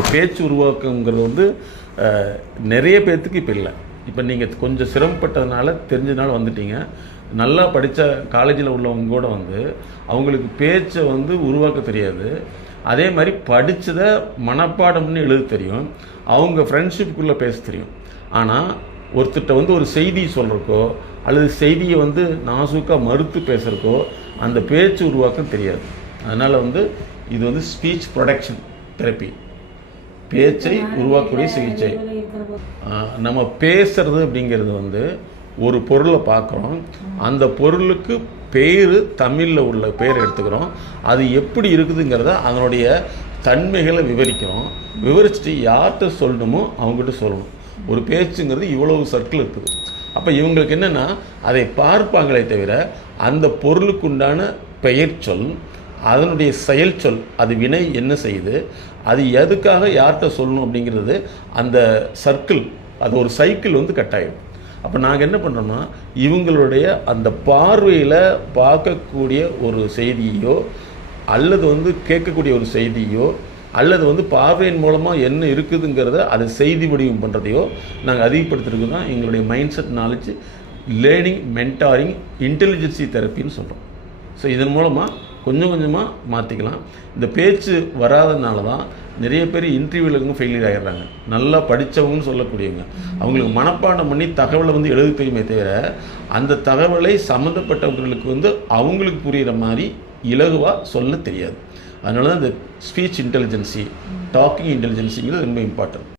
இந்த பேச்சு உருவாக்கங்கிறது வந்து நிறைய பேர்த்துக்கு இப்போ இல்லை. இப்போ நீங்கள் கொஞ்சம் சிரமப்பட்டதுனால தெரிஞ்சதுனால வந்துட்டீங்க. நல்லா படித்த காலேஜில் உள்ளவங்க கூட வந்து அவங்களுக்கு பேச்சை வந்து உருவாக்க தெரியாது. அதே மாதிரி படித்ததை மனப்பாடம்னு எழுத தெரியும். அவங்க ஃப்ரெண்ட்ஷிப்புக்குள்ளே பேச தெரியும். ஆனால் ஒருத்தர்கிட்ட வந்து ஒரு செய்தி சொல்கிறக்கோ அல்லது செய்தியை வந்து நாசூக்காக மறுத்து பேசுகிறக்கோ அந்த பேச்சு உருவாக்கம் தெரியாது. அதனால் வந்து இது வந்து ஸ்பீச் ப்ரொடக்ஷன் தெரப்பி, பேச்சை உருவாக்கக்கூடிய சிகிச்சை. நம்ம பேசுறது அப்படிங்கிறது வந்து ஒரு பொருளை பார்க்குறோம், அந்த பொருளுக்கு பேர் தமிழில் உள்ள பேர் எடுத்துக்கிறோம், அது எப்படி இருக்குதுங்கிறத அதனுடைய தன்மைகளை விவரிக்கிறோம். விவரிச்சுட்டு யார்கிட்ட சொல்லணுமோ அவங்ககிட்ட சொல்லணும். ஒரு பேச்சுங்கிறது இவ்வளவு சர்க்கிள் இருக்குது. அப்போ இவங்களுக்கு என்னென்னா அதை பார்ப்பாங்களே தவிர அந்த பொருளுக்குண்டான பெயர் சொல், அதனுடைய செயல் சொல், அது வினை என்ன செய்யுது, அது எதுக்காக யார்கிட்ட சொல்லணும் அப்படிங்கிறது அந்த சர்க்கிள், அது ஒரு சைக்கிள் வந்து கட்டாயம். அப்போ நாங்கள் என்ன பண்ணுறோம்னா இவங்களுடைய அந்த பார்வையில் பார்க்கக்கூடிய ஒரு செய்தியோ அல்லது வந்து கேட்கக்கூடிய ஒரு செய்தியோ அல்லது வந்து பார்வையின் மூலமாக என்ன இருக்குதுங்கிறத அதை செய்தி வடிவம் பண்ணுறதையோ நாங்கள் அதிகப்படுத்துறதுக்கு தான் எங்களுடைய mind set knowledge learning mentoring intelligence தெரப்பின்னு சொல்கிறோம். ஸோ இதன் மூலமாக கொஞ்சம் கொஞ்சமாக மாற்றிக்கலாம். இந்த பேச்சு வராதனால தான் நிறைய பேர் இன்டர்வியூவில் ஃபெயிலியர் ஆகிடுறாங்க. நல்லா படித்தவங்கன்னு சொல்லக்கூடியவங்க அவங்களுக்கு மனப்பாடம் பண்ணி தகவலை வந்து எழுத தெரியுமே தவிர அந்த தகவலை சம்மந்தப்பட்டவர்களுக்கு வந்து அவங்களுக்கு புரிகிற மாதிரி இலகுவாக சொல்ல தெரியாது. அதனால தான் இந்த ஸ்பீச் இன்டெலிஜென்சி, டாக்கிங் இன்டெலிஜென்சிங்கிறது ரொம்ப இம்பார்ட்டன்ட்.